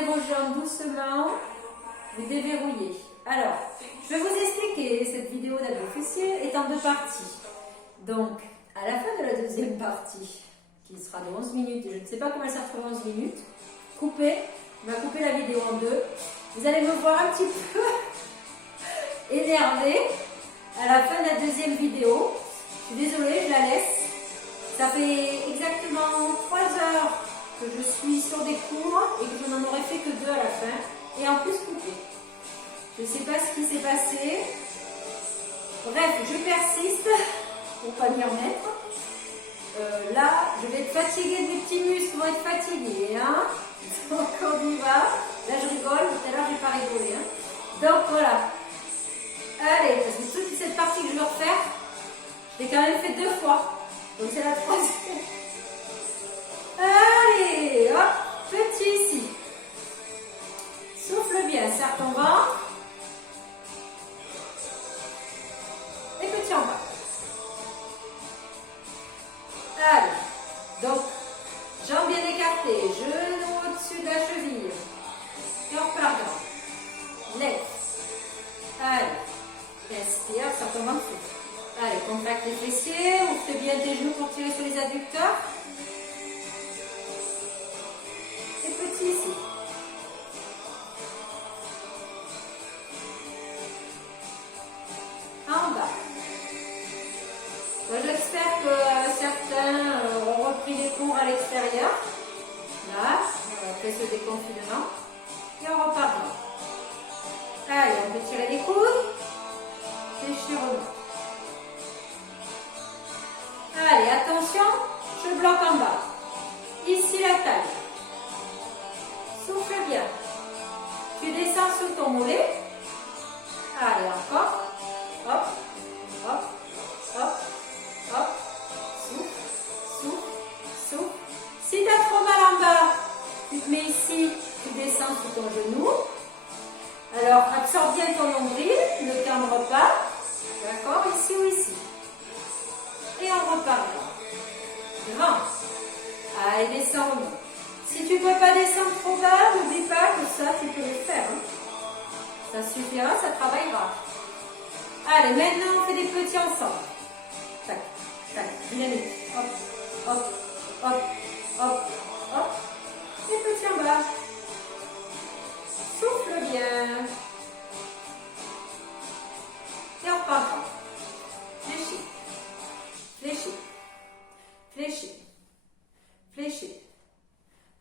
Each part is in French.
ramenez vos jambes doucement, vous déverrouillez. Alors, je vais vous expliquer, cette vidéo d'abdos fessiers est en 2 parties. Donc, à la fin de la deuxième partie, qui sera de 11 minutes, et je ne sais pas comment elle sera pour 11 minutes, on va couper la vidéo en 2. Vous allez me voir un petit peu énervée à la fin de la deuxième vidéo. Je suis désolée, je la laisse. Ça fait exactement 3 heures que je suis sur des cours et que je n'en aurais fait que 2 à la fin. Et en plus coupé. Je ne sais pas ce qui s'est passé. Bref, je persiste pour ne pas m'y remettre. Là, je vais être fatiguée, mes petits muscles vont être fatigués. Hein, donc on y va. Là, je rigole. Tout à l'heure, je n'ai pas rigolé. Hein. Donc voilà. Allez, parce que toute cette partie que je vais refaire, je l'ai quand même fait 2 fois. Donc c'est la 3e. Allez, hop, petit ici. Souffle bien, serre ton ventre. Et petit en bas. Allez, donc, jambes bien écartées, genoux au-dessus de la cheville. Et on repart devant. Lève. Allez, inspire, serre ton ventre. Allez, contracte les fessiers, ouvre bien tes genoux pour tirer sur les adducteurs. Et petit ici. En bas. J'espère que certains ont repris les cours à l'extérieur. Là, après ce déconfinement. Et on repart. Allez, on peut tirer les coudes. Déchirement. Allez, attention, je bloque en bas. Ici la taille. Souffle bien. Tu descends sous ton mollet. Allez, encore. Hop, hop, hop, hop. Souffle, souffle, souffle. Si tu as trop mal en bas, tu te mets ici, tu descends sous ton genou. Alors, absorbe bien ton nombril, ne cambre pas. D'accord, ici ou ici. Et on repart là. Grand. Allez, descends. Si tu ne peux pas descendre trop bas, n'oublie pas que ça, tu peux le faire. Hein. Ça suffira, ça travaillera. Allez, maintenant, on fait des petits ensemble. Tac, tac, dynamique. Hop, hop, hop, hop, hop. Et petits en bas. Souffle bien. Et on repart. Fléchis. Fléchis, fléchis, fléchis.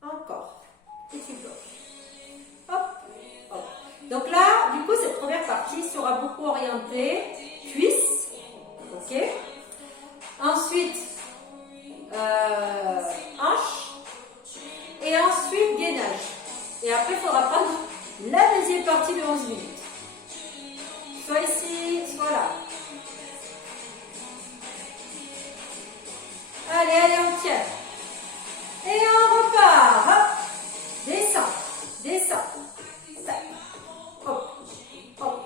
Encore. Et tu bloques. Hop, hop. Donc là, du coup, cette première partie sera beaucoup orientée cuisses. Ok. Ensuite, hanches. Et ensuite, gainage. Et après, il faudra prendre la deuxième partie de 11 minutes. Soit ici, soit là. Allez, allez, on tient. Et on repart. Hop. Descends. Descends. Hop. Hop.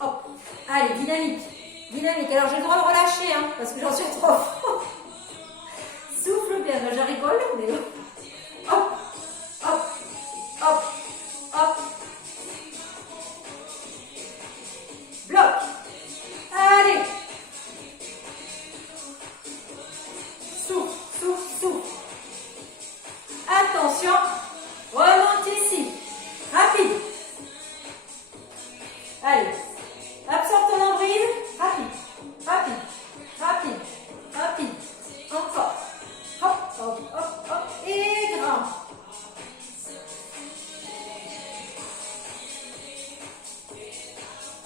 Hop. Allez, dynamique. Dynamique. Alors, j'ai le droit de relâcher, hein, parce que j'en suis trop fort. Souffle bien. Je rigole, mais... Hop. Hop. Hop. Hop. Bloc. Allez. Souffle, souffle, souffle. Attention, remonte ici. Rapide. Allez, absorbe ton nombril. Rapide, rapide, rapide, rapide. Encore. Hop, hop, hop, hop. Et grand.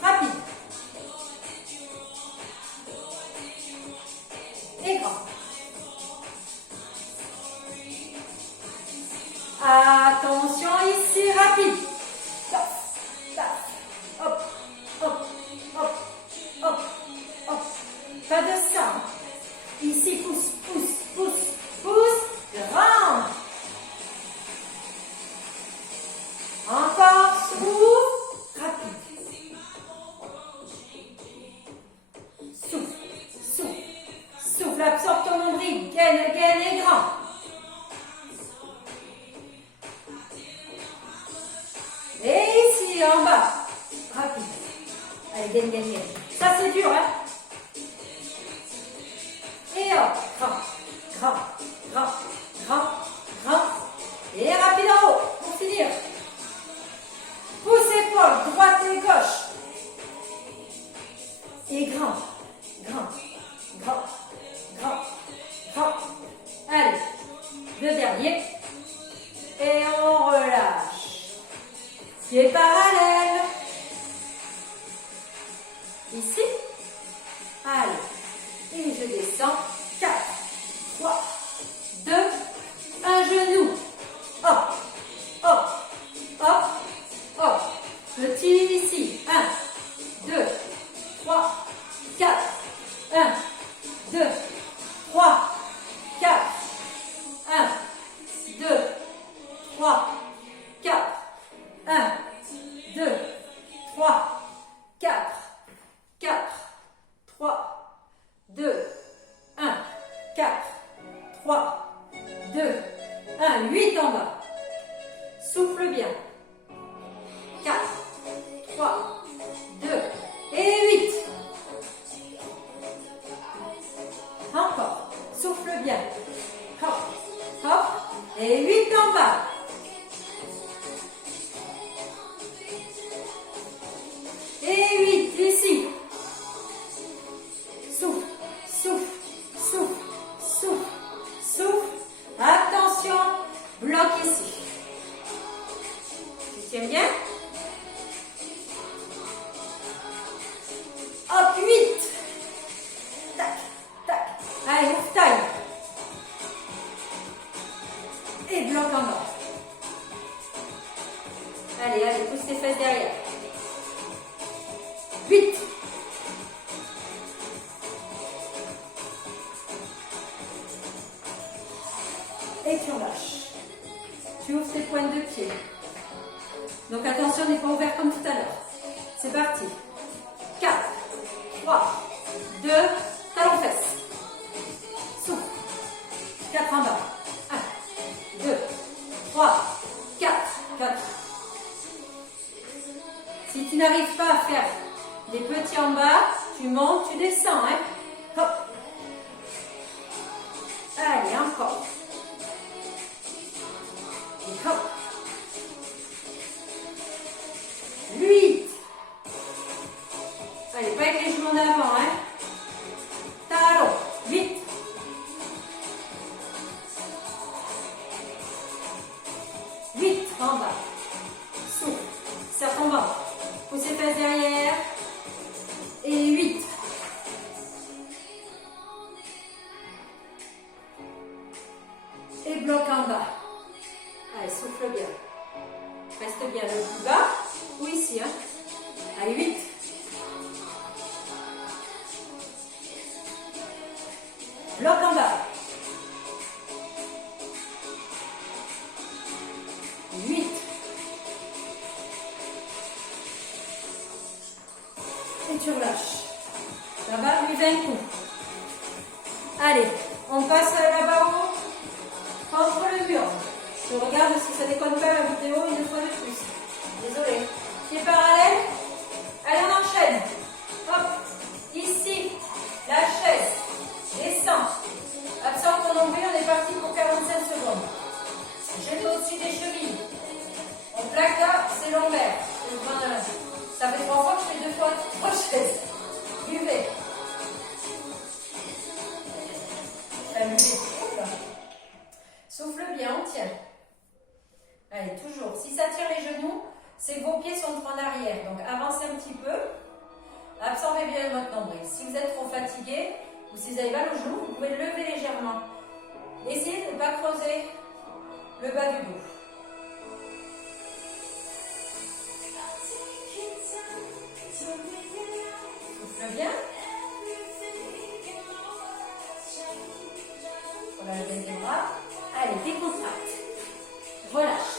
Rapide. Et grand. Attention ici, rapide. Taf, taf. Hop, hop, hop, hop, hop. Pas de ça. Ici, pousse, pousse, pousse, pousse. Grand. Encore, souffle. Rapide. Souffle, souffle, souffle. Absorbe ton nombril. Gaine, gaine et grand. gaine, gaine, gaine. Ça, c'est dur, hein. Et hop, grand, grand, grand, grand, grand. Et rapide en haut, pour finir. Pouce épaule, droite et gauche. Et grand, grand, grand, grand, grand. Allez, le dernier. Et on relâche. Pieds parallèles. Ici. Allez. Et je descends. 4, 3, 2, un genou. Hop, hop, hop, hop. Petit ici. 1, 2, 3, 4. 1, 2, 3, 4. 1, 2, 3, 4. 1, 2, 3, 4. 4, 3, 2, 1, 4, 3, 2, 1, 8 en bas. Souffle bien. 4, 3, 2 et 8. Encore. Souffle bien. Hop, hop. Et 8 en bas. Et 8 ici. Souffle, souffle, souffle, souffle, souffle. Attention, bloc ici. Tu tiens bien? Hop, 8. Tac, tac. Allez, ouvre taille. Et bloc en bas. Allez, allez, pousse tes fesses derrière. 8. Et tu relâches. Tu ouvres tes pointes de pied. Donc attention, n'est pas ouvert comme tout à l'heure. C'est parti. 4, 3, 2, talon fesse. Souffle. 4 en bas. 1, 2, 3, 4. 4. Si tu n'arrives pas à faire les petits en bas, tu montes, tu descends. Hein. Hop. Allez, encore. Et hop. 8. Allez, pas avec les genoux en avant. Hein. Talon. 8. 8 en bas. Souffle. Serre ton ventre. Pousse les fesses derrière. Et 8. Et bloc en bas. Allez, souffle bien. Reste bien le plus bas. Ou ici. Hein. Allez, 8. Bloc en bas. 8. Et tu relâches. Ça va, lui 20 coups. Allez, on passe là-bas haut, contre le mur. Je regarde si ça déconne pas la vidéo une fois de plus. Désolée. Pieds parallèles. Allez, on enchaîne. Hop. Ici, la chaise. Descend. Absorbe ton nombril, on est parti pour 45 secondes. Jette au-dessus des chevilles. On plaque là, c'est lombaire. Ça fait 3 fois que je fais 2 fois 3 chaises. Buvez. Souffle bien, on tient. Allez, toujours. Si ça tire les genoux, c'est que vos pieds sont en arrière. Donc avancez un petit peu. Absorbez bien votre nombril. Si vous êtes trop fatigué ou si vous avez mal aux genoux, vous pouvez lever légèrement. Essayez de ne pas creuser le bas du dos. Souffle bien. On va lever les bras. Allez, décontracte. Relâche.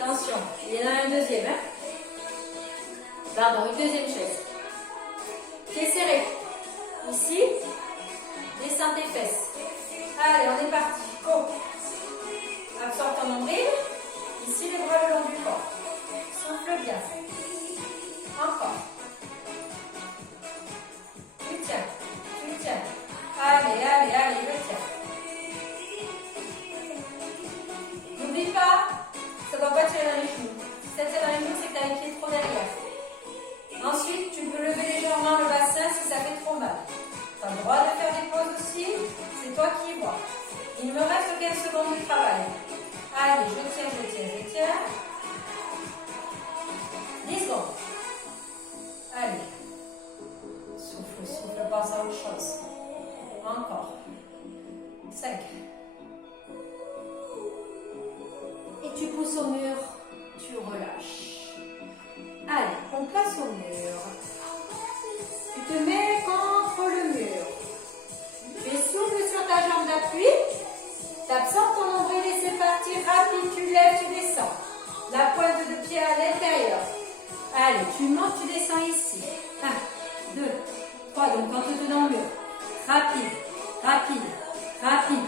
Attention, il y en a un deuxième. Hein. Pardon, une deuxième chaise. Pieds serrés. Ici. Descends tes fesses. Allez, on est parti. Go. Absorbe ton nombril. Ici, les bras le long du corps. Souffle bien. Encore. toi qui vois. Il me reste 15 secondes de travail. Allez, je tiens, je tiens, je tiens. 10 secondes. Allez. Souffle, souffle, pense à autre chose. Encore. 5. Et tu pousses au mur, tu relâches. Allez, on passe au mur. Tu te mets contre le mur. Tu souffles sur ta jambe d'appui. Tu absorbes ton nombril et c'est parti. Rapide, tu lèves, tu descends. La pointe de pied à l'intérieur. Allez, tu montes, tu descends ici. 1, 2, 3. Donc quand tu es dans le mur. Rapide, rapide, rapide.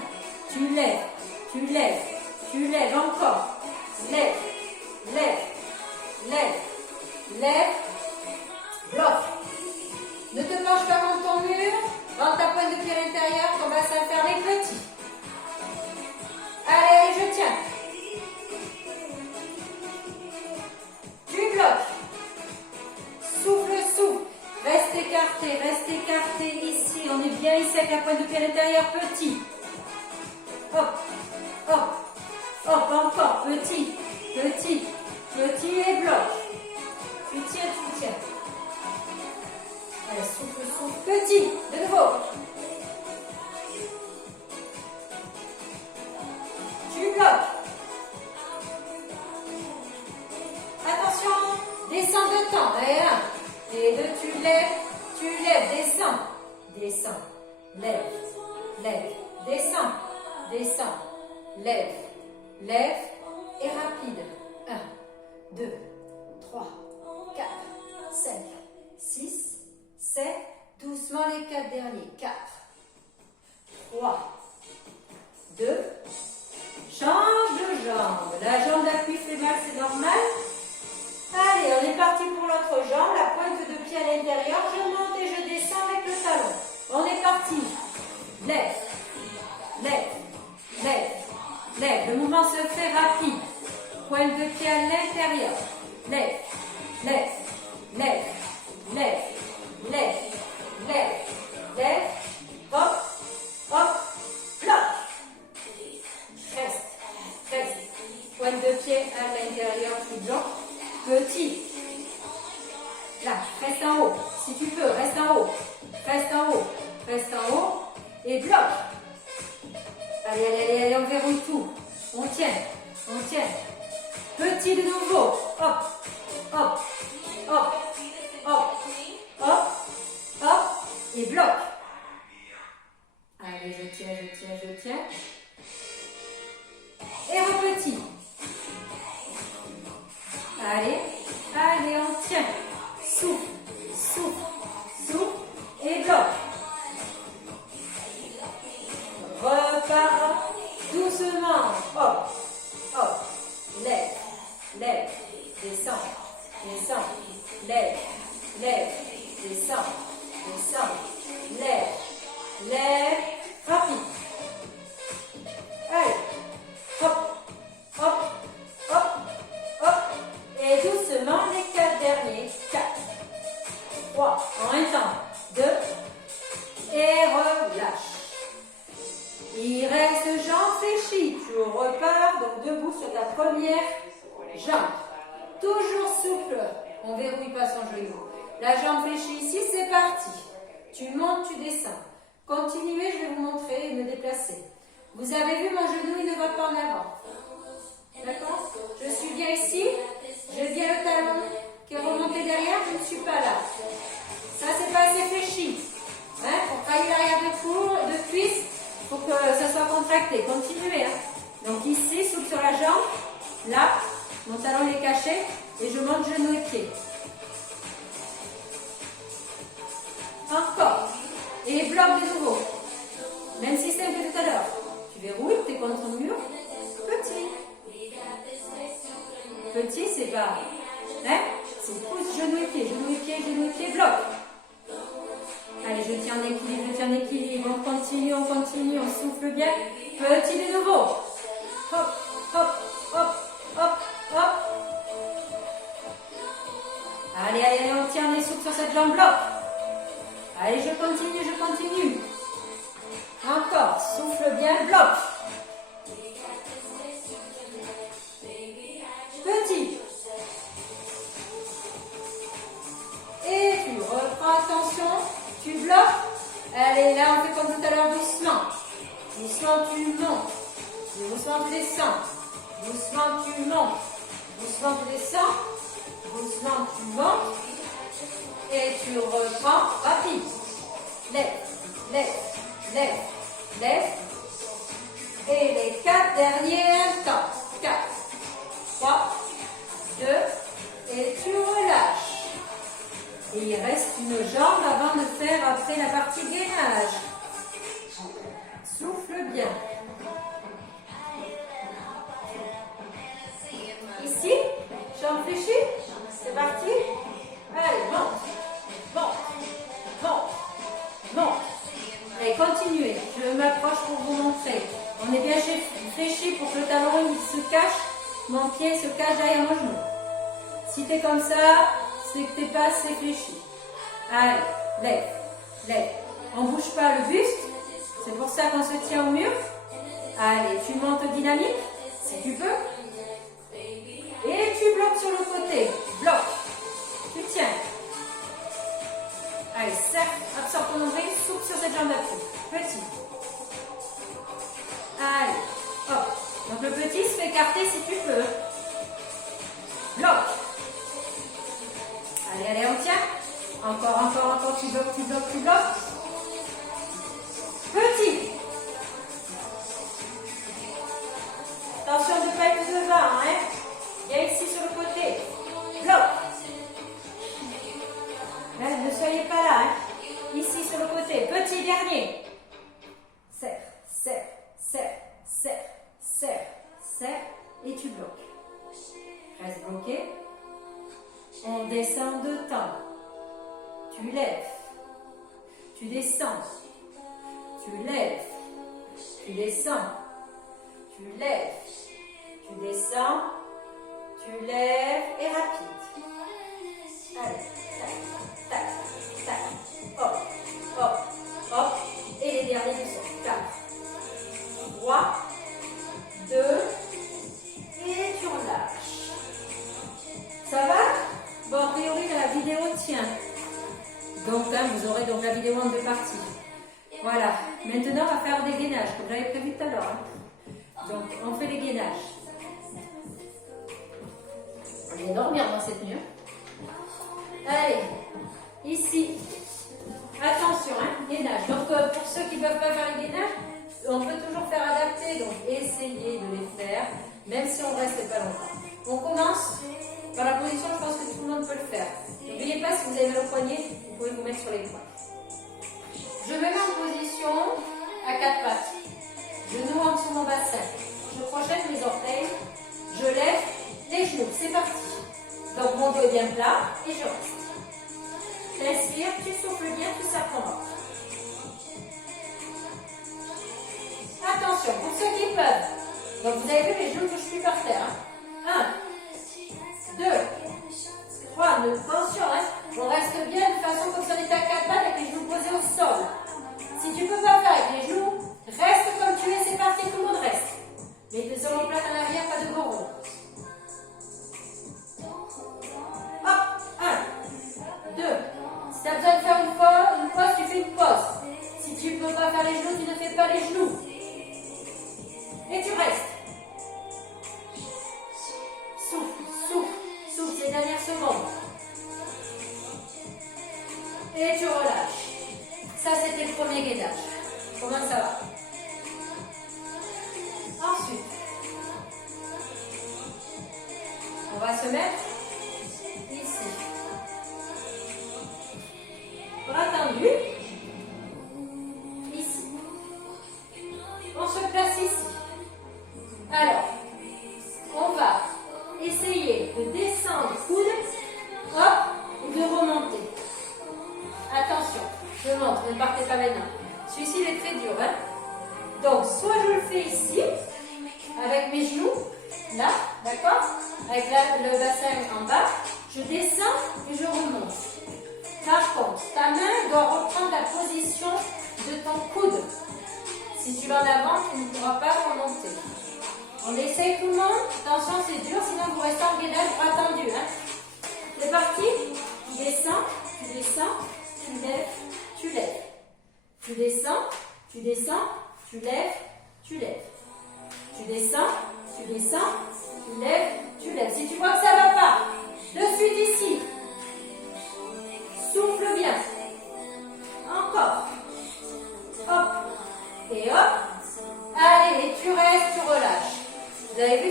Tu lèves, tu lèves, tu lèves encore. Lève, lève, lève, lève. Bloque. Ne te penche pas contre ton mur. Rentre ta pointe de pied à l'intérieur. Ton bassin fermé petit. Allez, allez, je tiens. Tu bloques. Souffle, souffle. Reste écarté ici. On est bien ici avec la pointe de pied à l'intérieur, petit. Hop, hop, hop, encore, petit, petit, petit et bloque. Tu tiens, tu tiens. Allez, souffle, souffle, petit, de nouveau. Tu bloques. Attention, descends de temps. Et 1, et 2, tu lèves, descends, descends, lève, lève, descends, descends, lève, lève et rapide. 1, 2, 3, 4, 5, 6, 7, doucement les 4 derniers. 4, 3, 2, change de jambe. La jambe d'appui fait mal, c'est normal. Allez, on est parti pour l'autre jambe. La pointe de pied à l'intérieur. Je monte et je descends avec le talon. On est parti. Lève, lève, lève, lève. Le mouvement se fait rapide. Pointe de pied à l'intérieur. Lève, lève, lève, lève, lève, lève, lève. Hop, hop, bloque. Reste, reste. Pointe de pied à l'intérieur, tu bloques. Petit. Là, reste en haut. Si tu peux, reste en haut. Reste en haut. Reste en haut. Et bloque. Allez, allez, allez, allez, on verrouille tout. On tient. On tient. Petit de nouveau. Hop. Hop. Hop. Hop. Hop. Hop. Et bloque. Allez, je tiens, je tiens, je tiens. Et repetit. Allez, allez, on tient. Souffle, souffle, souffle et bloque. Repars doucement. Hop, hop. Lève, lève, descends, descends. Lève, lève, descends, descends. Lève, lève, rapide. Allez, hop, hop, hop, hop. Et doucement, les 4 derniers. 4, 3, en un temps. 2, et relâche. Il reste jambes fléchies. Tu repars, donc debout sur ta première jambe. Toujours souple. On ne verrouille pas son genou. La jambe fléchie ici, c'est parti. Tu montes, tu descends. Continuez, je vais vous montrer et me déplacer. Vous avez vu, mon genou, il ne va pas en avant. D'accord? Je suis bien ici. J'ai bien le talon qui est remonté derrière. Je ne suis pas là. Ça, c'est pas assez fléchi. Hein? Pour travailler l'arrière de cuisse, il faut que ça soit contracté. Continuez. Hein? Donc ici, souple sur la jambe. Là, mon talon est caché. Et je monte genou et pied. Encore. Et bloque de nouveau. Même système que tout à l'heure. Tu verrouilles, tu es contre le mur. Petit. Petit, c'est pas. Hein? C'est pouce, genou et pied, bloc. Allez, je tiens en équilibre, on continue, on souffle bien. Petit de nouveau. Hop, hop, hop, hop, hop. Allez, allez, on tient, on est souple sur cette jambe bloc. Allez, je continue. Encore, souffle. bien le bloc. Petit. Et tu reprends, attention, tu bloques. Allez, là on fait comme tout à l'heure, doucement. Doucement tu montes. Doucement tu descends. Doucement tu montes. Doucement tu descends. Doucement tu montes. Et tu reprends, rapide. Lève, lève, lève, lève. Et les 4 derniers instants. 4, 3, 2, et tu relâches. Et il reste une jambe avant de faire après la partie gainage. Souffle bien. Ici, jambe fléchie. C'est parti. Allez, monte, monte, monte, monte. Allez, continuez. Je m'approche pour vous montrer. On est bien fléchi pour que le talon il se cache. Mon pied se cache derrière mon genou. Si tu es comme ça, c'est que tu n'es pas assez fléchi. Allez, lève, lève. On ne bouge pas le buste. C'est pour ça qu'on se tient au mur. Allez, tu montes dynamique, si tu peux. Et tu bloques sur le côté. Bloque. Tu tiens. Allez, serre, absorbe ton nombril, souple sur cette jambe d'appui. Petit. Allez, hop. Donc le petit se fait écarter si tu peux. Bloque. Allez, allez, on tient. Encore, encore, encore, tu bloques, tu bloques, tu bloques. Petit. Attention de ne pas être devant, hein. Viens ici sur le côté. Bloque. Là, ne soyez pas là, hein. Ici sur le côté. Petit dernier. Serre, serre, serre, serre, serre, serre. Et tu bloques. Reste bloqué. On descend de temps. Tu lèves. Tu descends. Tu lèves. Tu descends. Tu lèves. Tu descends. Tu lèves et rapide. Allez, tac, tac, tac. Hop, hop, hop. Et les derniers doucement. 4, 3, 2, et tu relâches. Ça va? Bon, a priori, la vidéo tient. Donc là, vous aurez donc la vidéo en 2 parties. Voilà. Maintenant, on va faire des gainages, comme j'avais prévu tout à l'heure. Donc, on fait les gainages. On va dormir dans cette nuit. Allez, ici. Attention, hein, gainage. Donc, pour ceux qui ne peuvent pas faire les gainages, on peut toujours faire adapter. Donc, essayez de les faire, même si on ne reste pas longtemps. On commence par la position, je pense que tout le monde peut le faire. N'oubliez pas, si vous avez mal au poignet, vous pouvez vous mettre sur les poings. Je me mets en position à 4 pattes. Genoux en dessous de mon bassin. Je projette mes orteils. Je lève les genoux. C'est parti. Donc mon dos est bien plat et je reste. T'inspires, tu souffles bien, tu serres ton ventre. Attention, pour ceux qui peuvent. Donc vous avez vu, les genoux ne touchent plus par terre. 1, 2, 3, attention, hein. On reste bien de façon comme si on était à 4 pattes avec les genoux posés au sol. Si tu ne peux pas faire avec les genoux, reste comme tu es, c'est parti, tout le monde reste. Mais tes omoplates en arrière, pas de gros rond. Hop, 1, 2. Si tu as besoin de faire une pause, tu fais une pause. Si tu ne peux pas faire les genoux, tu ne fais pas les genoux. Et tu restes. Souffle, souffle, souffle ces dernières secondes. Et tu relâches. Ça, c'était le premier gainage. Comment ça va? Ensuite, on va se mettre ici. Bras tendus. Ici. On se place ici. Alors, on va essayer de descendre coude, hop, et de remonter. Attention, je montre, ne partez pas maintenant. Celui-ci, il est très dur, hein. Donc, soit je le fais ici, avec mes genoux, là, d'accord, avec le bassin en bas, je descends et je remonte. Par contre, ta main doit reprendre la position de ton coude. Si tu vas en avant, tu ne pourras pas remonter. On essaye tout le monde. Attention, c'est dur, sinon vous restez en gainage bras tendu. Hein. C'est parti. Tu descends, tu descends, tu lèves, tu lèves. Tu descends, tu descends, tu lèves, tu lèves. Tu descends, tu descends, tu lèves, tu lèves. Si tu vois que ça ne va pas, de suite ici. Souffle bien. Encore. Hop. Et hop. Allez, et tu restes, tu relâches. Vous avez vu,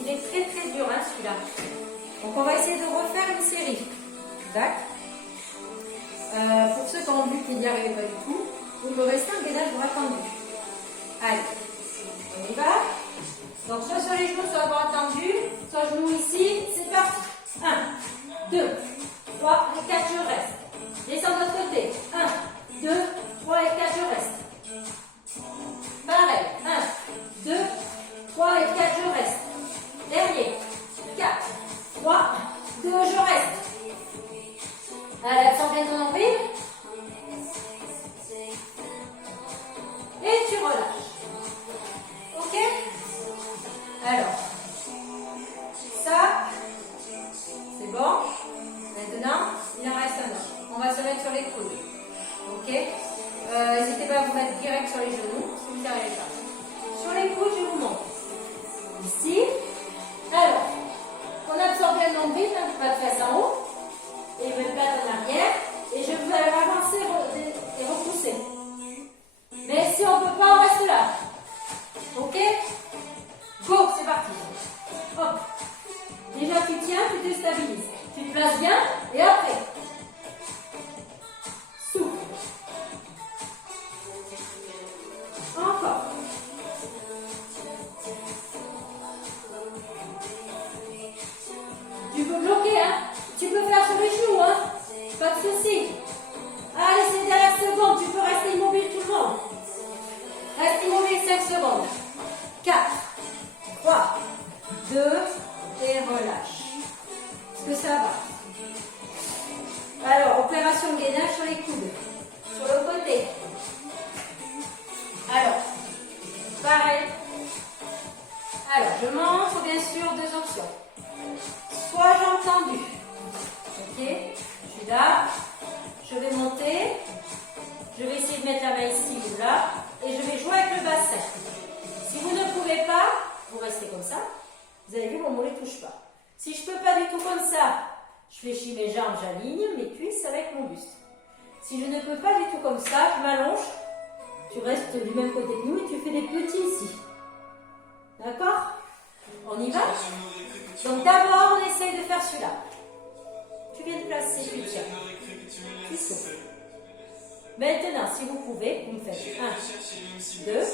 il est très très dur hein, celui-là. Donc on va essayer de refaire une série. D'accord. Pour ceux qui ont vu qu'ils n'y arrivaient pas du tout, vous me restez un gainage bras tendu. Allez, on y va. Donc soit sur les genoux, soit bras tendus, soit genoux ici. C'est parti. 1, 2, 3 et 4, je reste. Descends de l'autre côté. 1, 2, 3 et 4, je reste. Pareil. 1, 2, 3 et 4, je reste. Derrière. 4, 3, 2, je reste. Allez, absent bien ton nombril. Et tu relâches. Ok? Alors, ça, c'est bon. Maintenant, il en reste un autre. On va se mettre sur les coudes. Ok? N'hésitez pas à vous mettre direct sur les genoux si vous n'y arrivez pas. Sur les coudes, je vous montre. Ici. Alors, on absorbe bien le nombril, pas de face en haut. Et je vais le mettre en arrière. Et je vais avancer et repousser. Mais si on ne peut pas, on reste là. Ok? Go, c'est parti. Hop. Déjà, tu tiens, tu te stabilises. Tu te places bien. Et après, souffle. Encore. Tu peux bloquer, hein? Tu peux faire sur les genoux, hein? Pas de souci. Allez, c'est dernière seconde. Tu peux rester immobile tout le monde. Reste immobile 5 secondes. 4, 3, 2 et relâche. Est-ce que ça va? Alors, opération gainage sur les coudes. Sur le côté. Alors, pareil. Alors, je montre bien sûr 2 options. Soit jambes tendues. Ok, je suis là. Je vais monter. Je vais essayer de mettre la main ici ou là. Et je vais jouer avec le bassin. Si vous ne pouvez pas, vous restez comme ça. Vous avez vu, mon mollet ne touche pas. Si je ne peux pas du tout comme ça, je fléchis mes jambes, j'aligne mes cuisses avec mon buste. Si je ne peux pas du tout comme ça, je m'allonge. Tu restes du même côté que nous et tu fais des petits ici. D'accord? On y va? Donc d'abord, on essaye de faire celui-là. Tu viens de placer, tu tiens. Tu souffles. Maintenant, si vous pouvez, vous me faites 1, 2,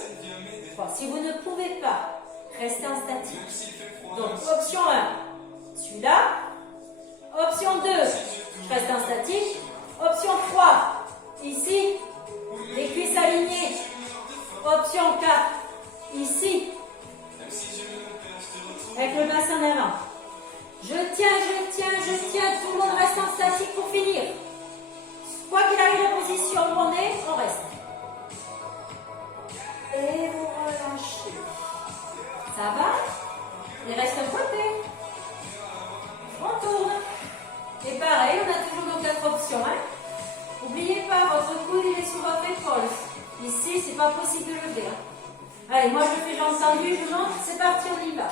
3. Si vous ne pouvez pas, restez en statique. Donc, option 1, celui-là. Option 2, je reste en statique. Option 3, ici, les cuisses alignées. Option 4, ici, avec le bassin en avant. Je tiens, tout le monde reste en statique pour finir. Quoi qu'il arrive la position où on est, on reste. Et vous relâchez. Ça va? Il reste un côté. On tourne. Et pareil, on a toujours nos 4 options. Hein? N'oubliez pas, votre coude il est sur votre épaule. Ici, c'est pas possible de lever. Hein? Allez, moi je fais jambes tendues, je monte. C'est parti, on y va.